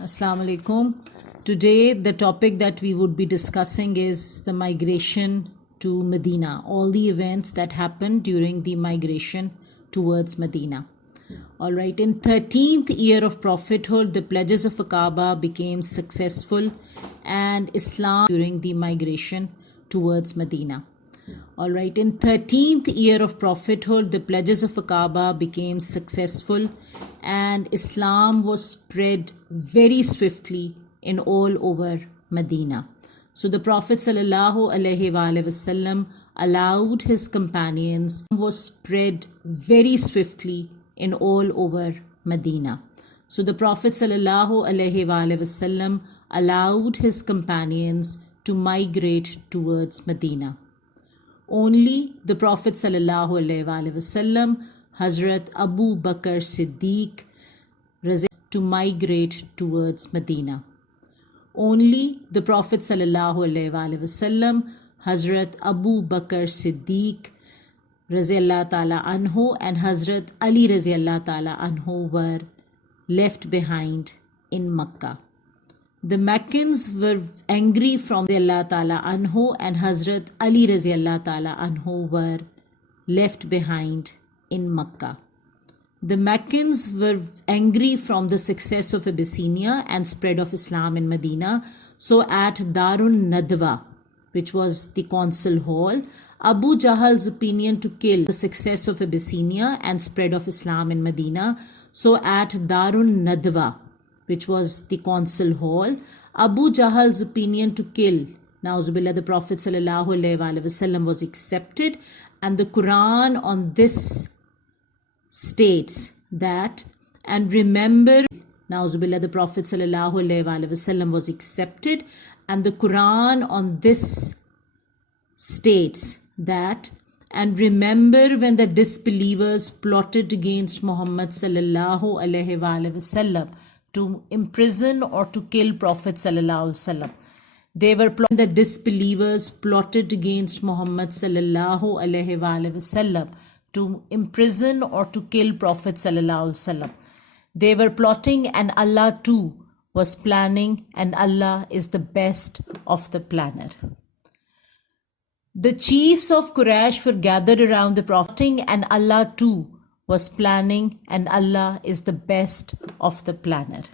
Assalamu alaikum. Today, the topic that we would be discussing is the migration to Medina, all the events that happened during the migration towards Medina. All right, in 13th year of prophethood, the pledges of Kaaba became successful and Islam during the migration towards Medina. All right, in 13th year of prophethood, the pledges of Kaaba became successful and Islam was spread very swiftly in all over Medina. So the Prophet ﷺ allowed his companions was spread very swiftly in all over Medina. So the Prophet ﷺ allowed his companions to migrate towards Medina. Only the Prophet ﷺ, Hazrat Abu Bakr Siddiq, to migrate towards Medina. Only the Prophet ﷺ, Hazrat Abu Bakr Siddiq Raziyallahu Ta'ala Anhu and Hazrat Ali Raziyallahu Ta'ala Anhu were left behind in Makkah. The Meccans were angry from Allah Ta'ala Anhu and Hazrat Ali Raziyallahu Ta'ala Anhu were left behind in Makkah. The Meccans were angry from the success of Abyssinia and spread of Islam in Medina. So at Darun Nadwa, which was the council hall, Abu Jahl's opinion to kill the success of Abyssinia and spread of Islam in Medina. So at Darun Nadwa, which was the council hall, Abu Jahl's opinion to kill Na'uzubillah the Prophet ﷺ was accepted, and the Quran on this states that, and remember, Na'uzubillah the Prophet ﷺ was accepted, and the Quran on this states that, and remember when the disbelievers plotted against Muhammad ﷺ to imprison or to kill Prophet ﷺ. They were the disbelievers plotted against Muhammad ﷺ to imprison or to kill Prophet ﷺ. They were plotting, and Allah too was planning, and Allah is the best of the planner. The chiefs of Quraysh were gathered around the Prophet, and Allah too was planning, and Allah is the best of the planner.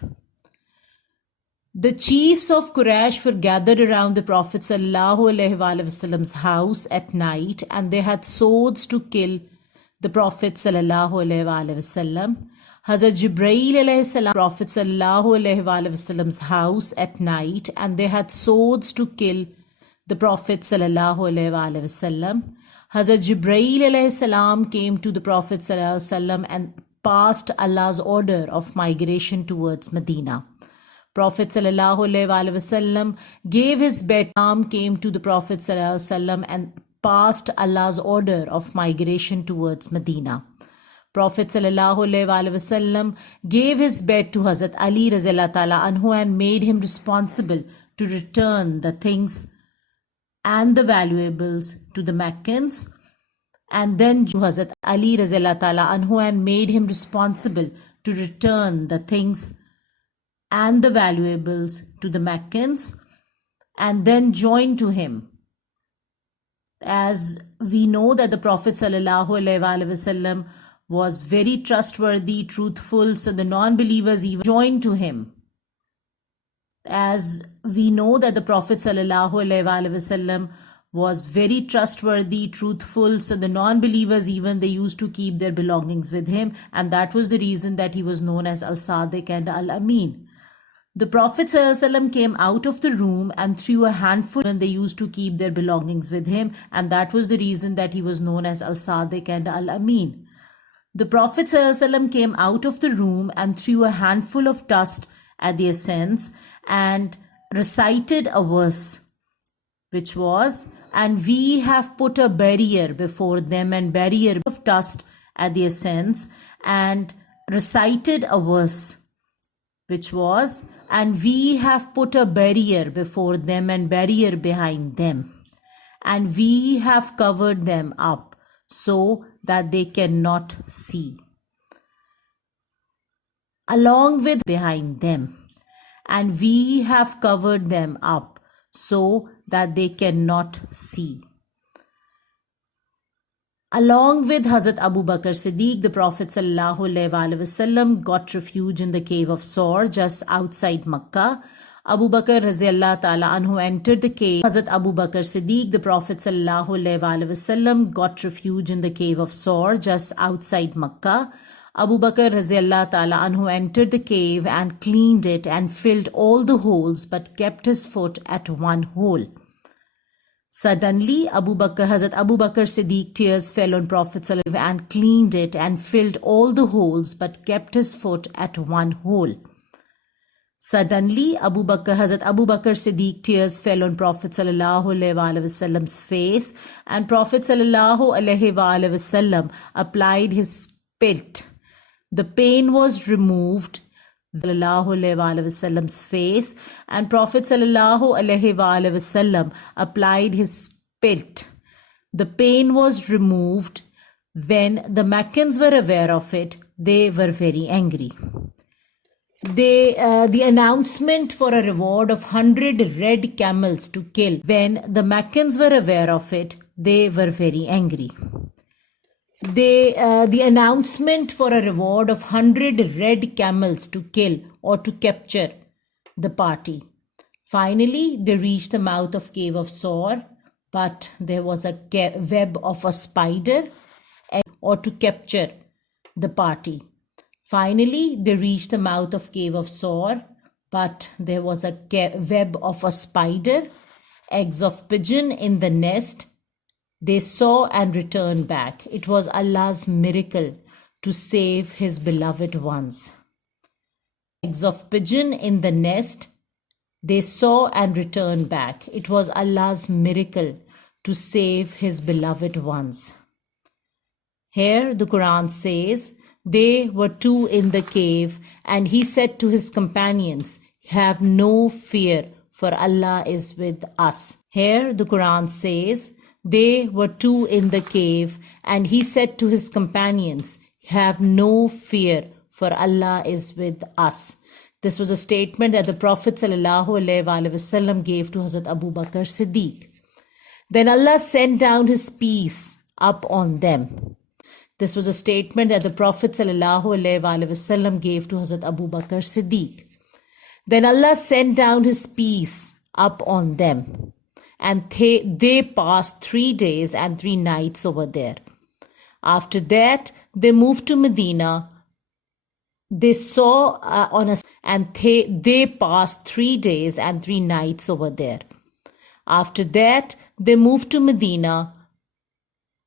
The chiefs of Quraysh were gathered around the Prophet ﷺ's house at night, and they had swords to kill the Prophet ﷺ. Hazrat Jibreel alayhi salam, Prophet ﷺ's house at night, and they had swords to kill the Prophet ﷺ. Hazrat Jibreel alayhi salam came to the Prophet ﷺ and passed Allah's order of migration towards Medina. Prophet ﷺ gave his bed, came to the Prophet ﷺ and passed Allah's order of migration towards Medina. Prophet ﷺ gave his bed to Hazrat Ali Raziyallahu Ta'ala Anhu and made him responsible to return the things and the valuables to the Meccans, and then Hazrat Ali Raziyallahu Ta'ala Anhu and made him responsible to return the things and the valuables to the Meccans, and then joined to him. As we know that the Prophet ﷺ was very trustworthy, truthful, so the non-believers even joined to him. As we know that the Prophet ﷺ was very trustworthy, truthful, so the non-believers even they used to keep their belongings with him, and that was the reason that he was known as Al-Sadiq and Al-Amin. The Prophet ﷺ came out of the room and threw a handful, and they used to keep their belongings with him, and that was the reason that he was known as Al-Sadiq and Al-Amin. The Prophet ﷺ came out of the room and threw a handful of dust at the ascents and recited a verse, which was, and we have put a barrier before them, and barrier of dust at the ascents, and recited a verse, which was, and we have put a barrier before them and barrier behind them, and we have covered them up so that they cannot see, along with behind them, and we have covered them up so that they cannot see. Along with Hazrat Abu Bakr Siddiq, the Prophet ﷺ got refuge in the cave of Sawr just outside Makkah. Abu Bakr Raziallah Ta'ala Anhu entered the cave. Hazrat Abu Bakr Siddiq, the Prophet ﷺ got refuge in the cave of Sawr just outside Makkah. Abu Bakr Raziallah Ta'ala Anhu entered the cave and cleaned it and filled all the holes but kept his foot at one hole. Suddenly, Hazrat Abu Bakr Siddiq tears fell on Prophet ﷺ and cleaned it and filled all the holes but kept his foot at one hole. Suddenly, Hazrat Abu Bakr Siddiq tears fell on Prophet ﷺ's face, and Prophet ﷺ applied his spit. The pain was removed Wasallam's face, and Prophet ﷺ applied his spit. The pain was removed. When the Meccans were aware of it, they were very angry. The announcement for a reward of 100 red camels to kill. When the Meccans were aware of it, they were very angry. The announcement for a reward of 100 red camels to kill or to capture the party. Finally, they reached the mouth of cave of Sawr, but there was a web of a spider or to capture the party. Finally, they reached the mouth of cave of Sawr, but there was a web of a spider, eggs of pigeon in the nest. They saw and returned back. It was Allah's miracle to save his beloved ones. Eggs of pigeon in the nest. They saw and returned back. It was Allah's miracle to save his beloved ones. Here the Quran says, they were two in the cave, and he said to his companions, have no fear, for Allah is with us. Here the Quran says, they were two in the cave, and he said to his companions, have no fear, for Allah is with us. This was a statement that the Prophet ﷺ gave to Hazrat Abu Bakr Siddiq. Then Allah sent down his peace up on them. This was a statement that the Prophet ﷺ gave to Hazrat Abu Bakr Siddiq. Then Allah sent down his peace up on them, and they passed 3 days and 3 nights over there. After that, they moved to Medina. They saw they passed 3 days and 3 nights over there. After that, they moved to Medina.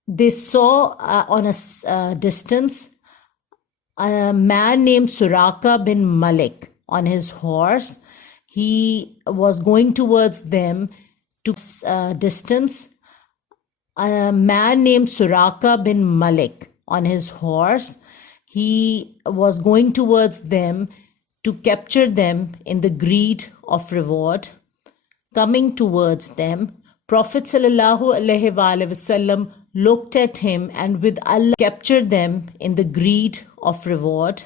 They saw on a distance a man named Suraka bin Malik on his horse. He was going towards them to distance. A man named Suraka bin Malik on his horse. He was going towards them to capture them in the greed of reward. Coming towards them, Prophet ﷺ looked at him and with Allah captured them in the greed of reward.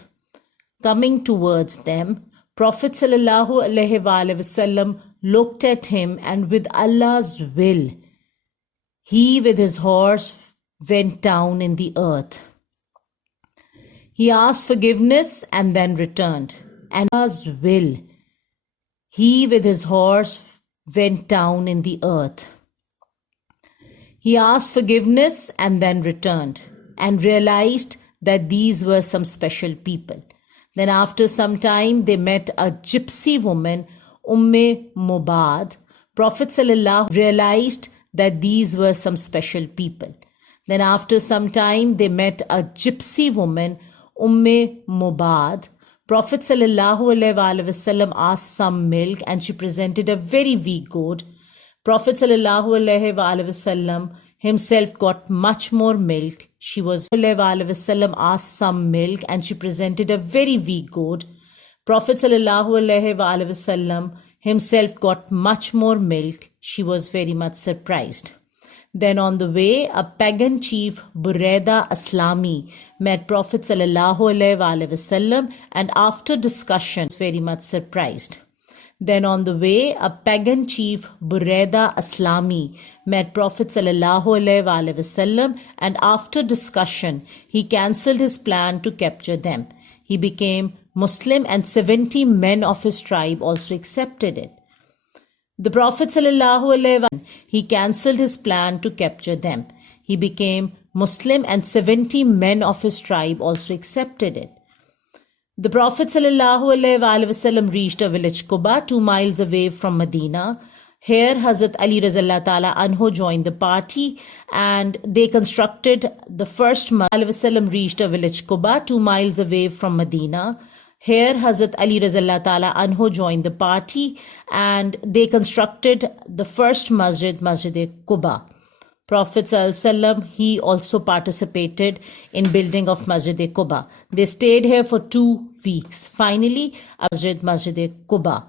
Coming towards them, Prophet ﷺ looked at him and with Allah's will, he with his horse went down in the earth. He asked forgiveness and then returned. And Allah's will, he with his horse went down in the earth. He asked forgiveness and then returned and realized that these were some special people. Then after some time, they met a gypsy woman, Mubad. Prophet ﷺ realized that these were some special people. Then after some time, they met a gypsy woman, Mubad. Prophet ﷺ asked some milk and she presented a very weak goat. Prophet ﷺ himself got much more milk. ﷺ asked some milk and she presented a very weak goat. Prophet ﷺ himself got much more milk. She was very much surprised. Then on the way, a pagan chief, Buraidah Aslami, met Prophet ﷺ and after discussion, was very much surprised. Then on the way, a pagan chief, Bureda Aslami, met Prophet ﷺ, and after discussion, he cancelled his plan to capture them. He became Muslim and 70 men of his tribe also accepted it. The Prophet ﷺ, he cancelled his plan to capture them. He became Muslim and 70 men of his tribe also accepted it. The Prophet ﷺ reached a village Quba, 2 miles away from Medina. Here Hazrat Ali Razallahu Ta'ala Anhu joined the party and they constructed the first masjid. Reached a village Quba, 2 miles away from Medina. Here Hazrat Ali Razallahu Ta'ala Anhu joined the party and they constructed the first masjid, Masjid Quba. Prophet ﷺ, he also participated in building of Masjid Quba. They stayed here for 2 weeks. Finally, Masjid Quba.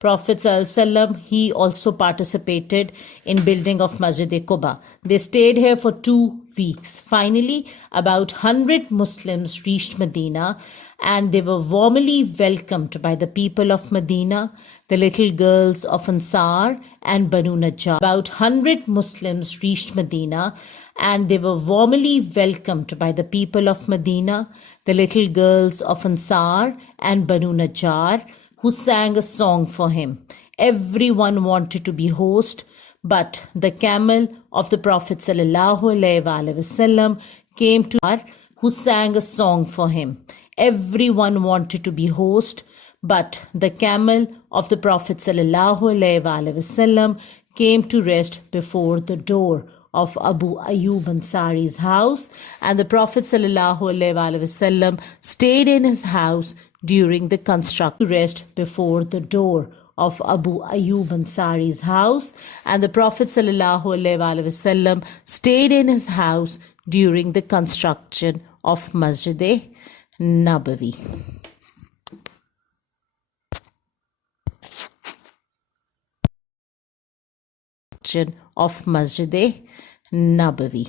Prophet ﷺ, he also participated in building of Masjid Quba. They stayed here for 2 weeks. Finally, about 100 Muslims reached Medina and they were warmly welcomed by the people of Medina, the little girls of Ansar and Banu Najjar. About 100 Muslims reached Medina and they were warmly welcomed by the people of Medina, the little girls of Ansar and Banu Najjar, who sang a song for him. Everyone wanted to be host, but the camel of the Prophet ﷺ came to her, who sang a song for him. Everyone wanted to be host, but the camel of the Prophet ﷺ came to rest before the door of Abu Ayyub Ansari's house, and the Prophet ﷺ stayed in his house during the construction. Rest before the door of Abu Ayyub Ansari's house, and the Prophet ﷺ stayed in his house during the construction of Masjid Nabawi. Of Masjid Nabawi.